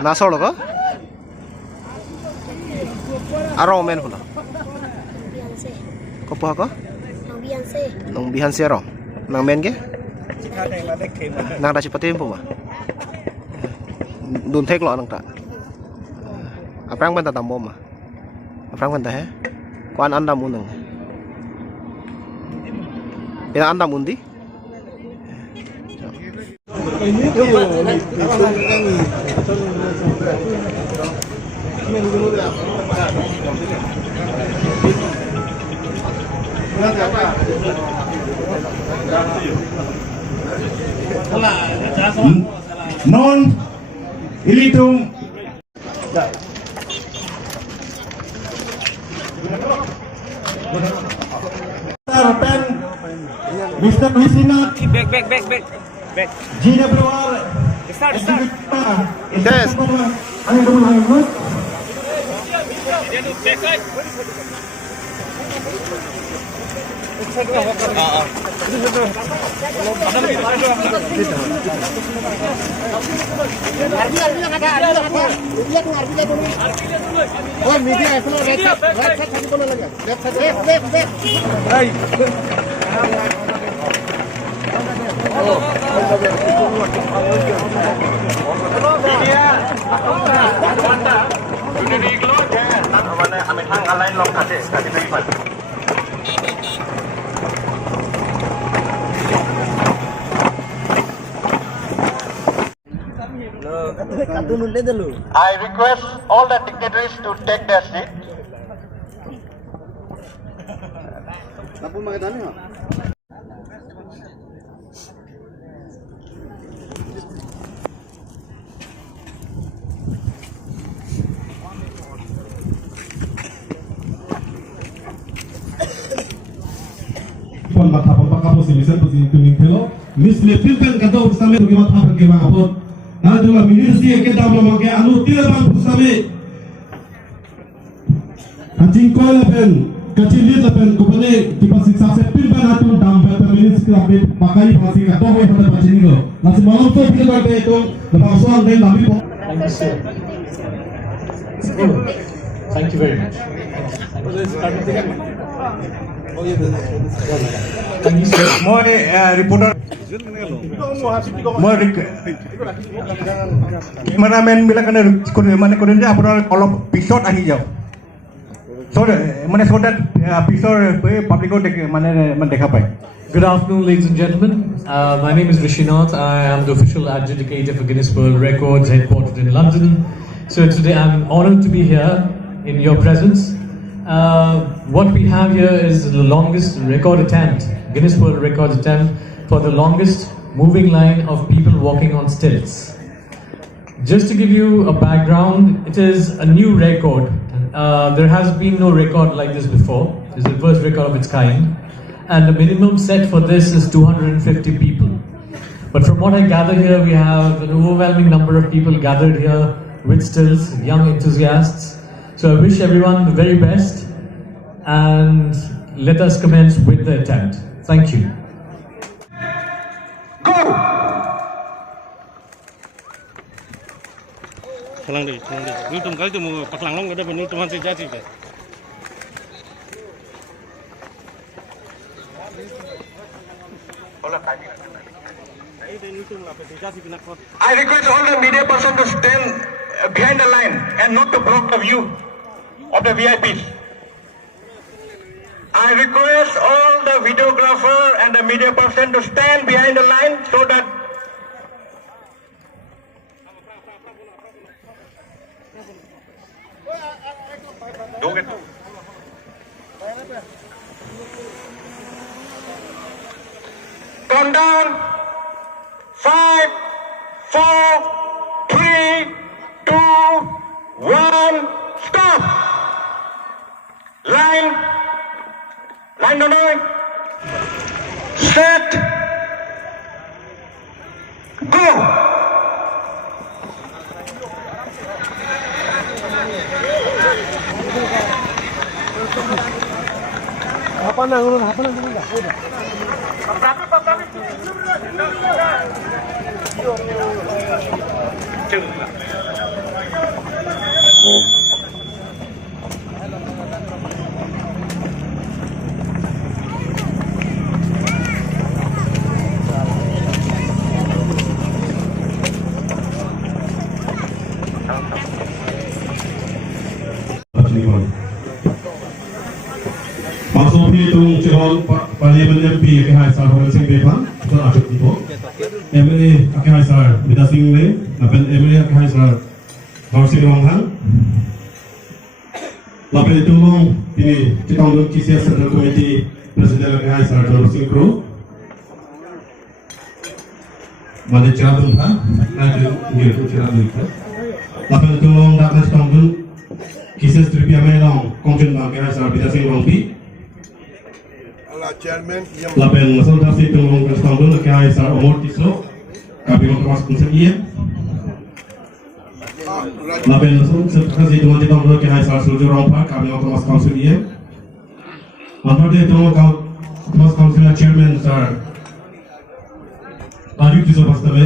Nasa lo ka? Araw men huna. Ko pa ka? Nong Beyonce araw. Nang men ke? Nang da chipati po ma. Dun thek lo nang ta. Aprang ban ta tam bom ma. Aprang ban ta he. Kwan anda munang. Pina anda mundi? Non ilitum Pen Mr. Wisinat back Gina Brewar start Yes. I request all the dignitaries to take their seat. Mata papa posisi kuning pelo misle pilkan kata bersama bagi mata bagi apa nah juga ministry ke dalam bagi anu tidak bang bersama anjing kau lepen kecil dia lepen kupane tiba siksa pilkan atu dam betul ministry update pakai pasti kata kau pada macam ni nasi malam tu kita berada itu lepas soal dan nabi Thank you very much. Moi reporter moi cameraman bilang kan mana kodenya আপোনাৰ অলপ পিছত আহি যাও so মানে so that পিছৰ publicত মানে দেখা পায়. Good afternoon, ladies and gentlemen. My name is Rishinath. I am the official adjudicator for Guinness World Records headquartered in London. So today I'm honored to be here in your presence. What we have here is the longest record attempt, Guinness World Records attempt for the longest moving line of people walking on stilts. Just to give you a background, it is a new record. There has been no record like this before. It's the first record of its kind. And the minimum set for this is 250 people. But from what I gather here, we have an overwhelming number of people gathered here with stilts, young enthusiasts. So I wish everyone the very best and let us commence with the attempt. Thank you. Go! Khalang deh. Nutum kali tu mau paklang long ada nutuman sejati ke. I request all the media person to stand behind the line and not to block the view of the VIPs. I request all the videographer and the media person to stand behind the line so that countdown 5, 4, 3, 2, 1, stop! Line number, set, go! Masuk itu cihol parlimen MP ke hai sar holan sing bepan so ajak tipo MLA ke hai sar bida sing le napen MLA ke hai sar Horsing Ronghang lapen itu long ini kita untuk KCS Central Committee Presiden ke hai sar Horsing Kro Made Ciradun ha nanti ini itu Ciradun lapen itu long daknas tanggun KCS Tripia Melong Kongchen Bang ke hai sar bida sing Rongpi Lapen masal dasi tunggung Istanbul ke hai sar Omor Tiso kami untuk masuk sekian. Lapen masal dasi tunggung Istanbul ke hai sar Suljo Rompa kami untuk masuk sekian. Antara dia tunggung kau Mas Council Chairman sar Tajik Tiso Bastawe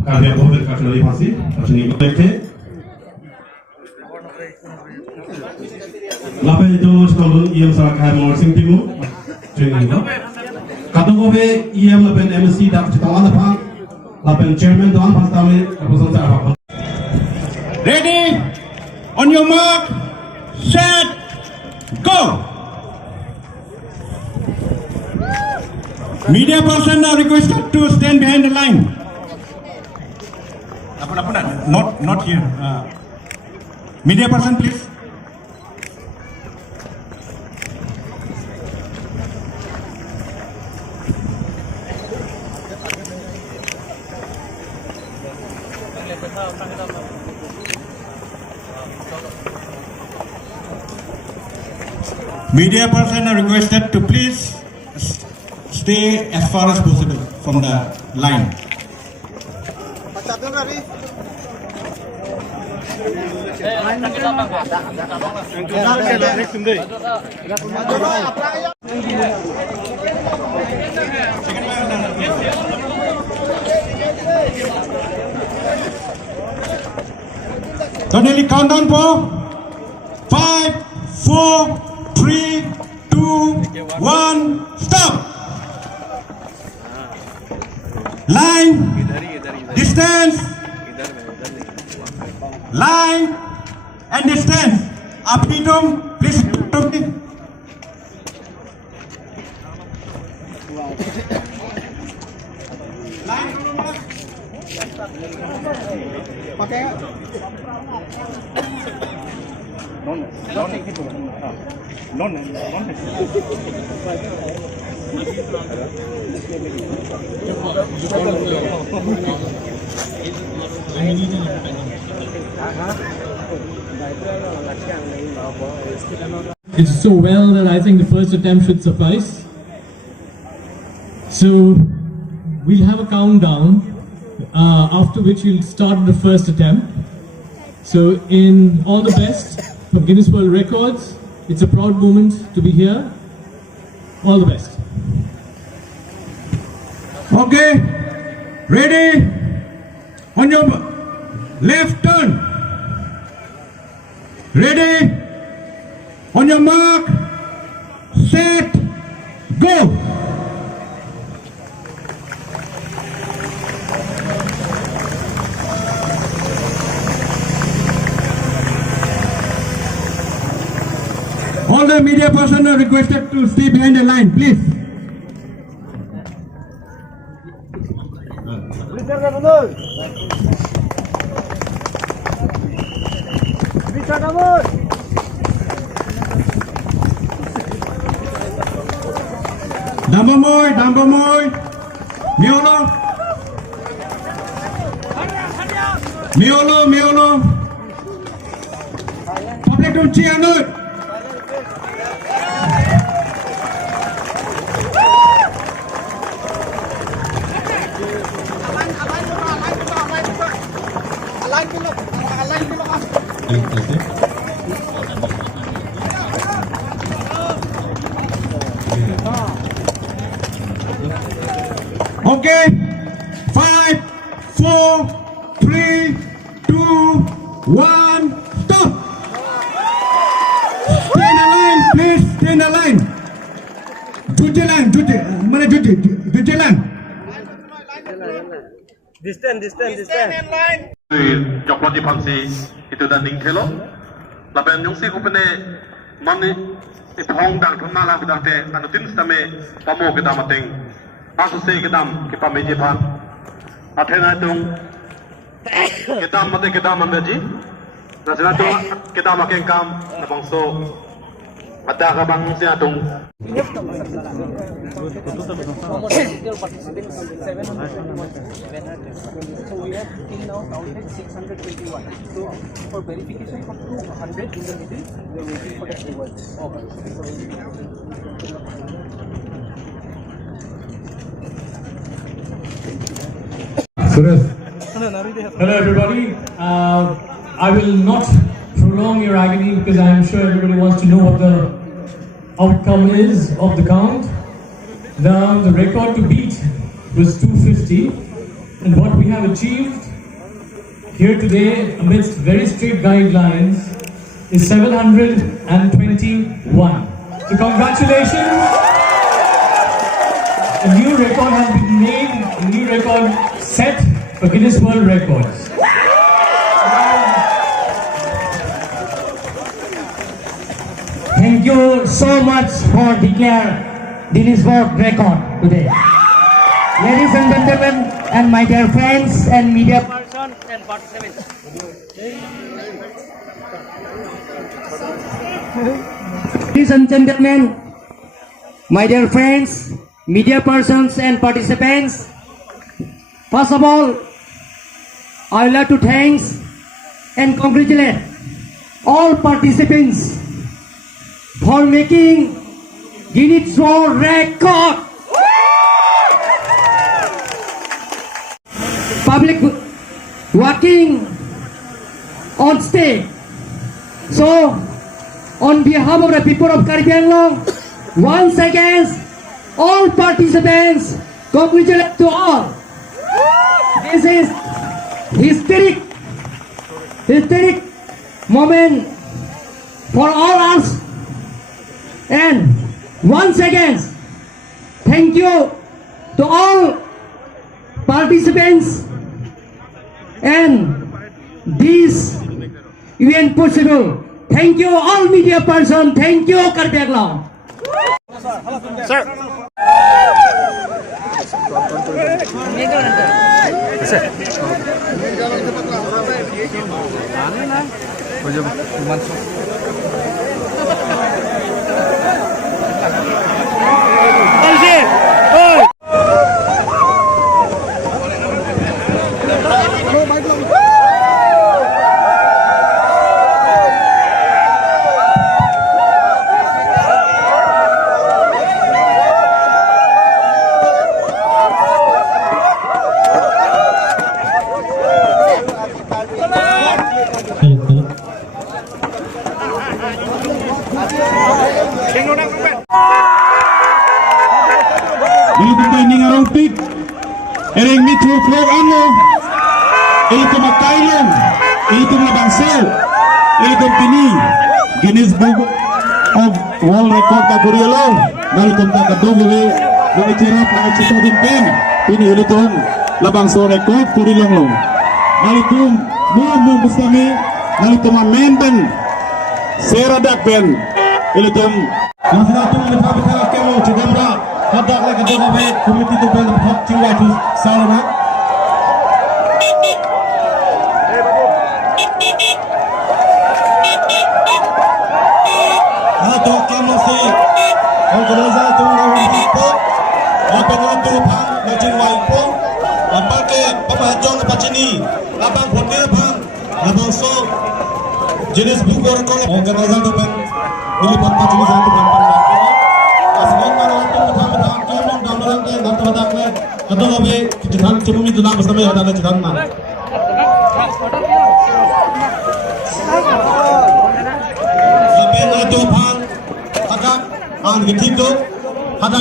kami yang boleh kacau dari pasti kacau ni betul. Lapen itu Istanbul IM sar kai Morsing Timu training no. Katongobe IM lapen MC dak citawan apa? Lapen Chairman doan pastame representative apa? Ready? On your mark, set, go! Media person are requested to stand behind the line. Not here. Media person, please. Media person are requested to please stay as far as possible from the line. Suddenly countdown for 5, 4, 3, 2, 1, stop! Line, distance, line and distance. Apidum, please talk to me. It's so well that I think the first attempt should suffice. So we'll have a countdown, after which we'll start the first attempt. So in all the best from Guinness World Records, it's a proud moment to be here. All the best. Okay, ready? On your left turn. Ready? On your mark, set, go! All the media personnel are requested to stay behind the line, please. Dambamoy, Miolo, Public don't cheer on. Okay. 5, 4, 3, 2, 1. Stop. Stay in the line, please. Stay in the line. Jujur line, jujur. Mana jujur? Jujur line. Jokowi Pansi itu dan Ningkelo, laban yung si kupene mani itu hong dang thuna la bidang te anu tin stame pamo kita mateng asu se kedam kipa meje pan athena tung kita mate kita mandaji nasina tu kita makeng kam na bangso ada ka bang si atung So we have till now counted 621. So for verification for 200 in the middle, we are waiting for the approval. Hello everybody. I will not prolong your agony because I am sure everybody wants to know what the outcome is of the count. The record to beat was 250, and what we have achieved here today amidst very strict guidelines is 721. So congratulations. A new record has been made, a new record set for Guinness World Records. Thank you so much for declare Guinness World Record today. Ladies and gentlemen, and my dear friends and media persons and participants. Ladies and gentlemen, my dear friends, media persons and participants. First of all, I would like to thank and congratulate all participants for making Guinness World Record. Public working on stage. So, on behalf of the people of Caribbean Long, once again, all participants, congratulate to all. This is historic moment for all us. And once again, thank you to all participants and this event possible. Thank you all media person. Thank you Caribbean Long. Sir. Ini ngarong pit, ereng mitro vlog ano, itu makailong, itu mabangsel, itu pini, Guinness Book of World Record kaguriolong, nalitom ta kadogowe, nalitirap na chisobin pen, pini ulitom, labangso record kurilong long, nalitom mo bustami, nalitom amenden, seradak pen, ulitom, nasinatong nagpapakala kemo chidembra. Hadak lagi doa be komiti tu ben hak ciwa tu salah. Hadak kemo si organizer tu orang hipot, apa orang tu pang macam waipong, apa ke apa jong apa cini, apa hotel pang, apa so jenis buku orang organizer tu ben ini apa cini satu ben pang. Kata kami citan cuma itu nama sampai ada citan mana. Sampai itu pan, agak angin itu, ada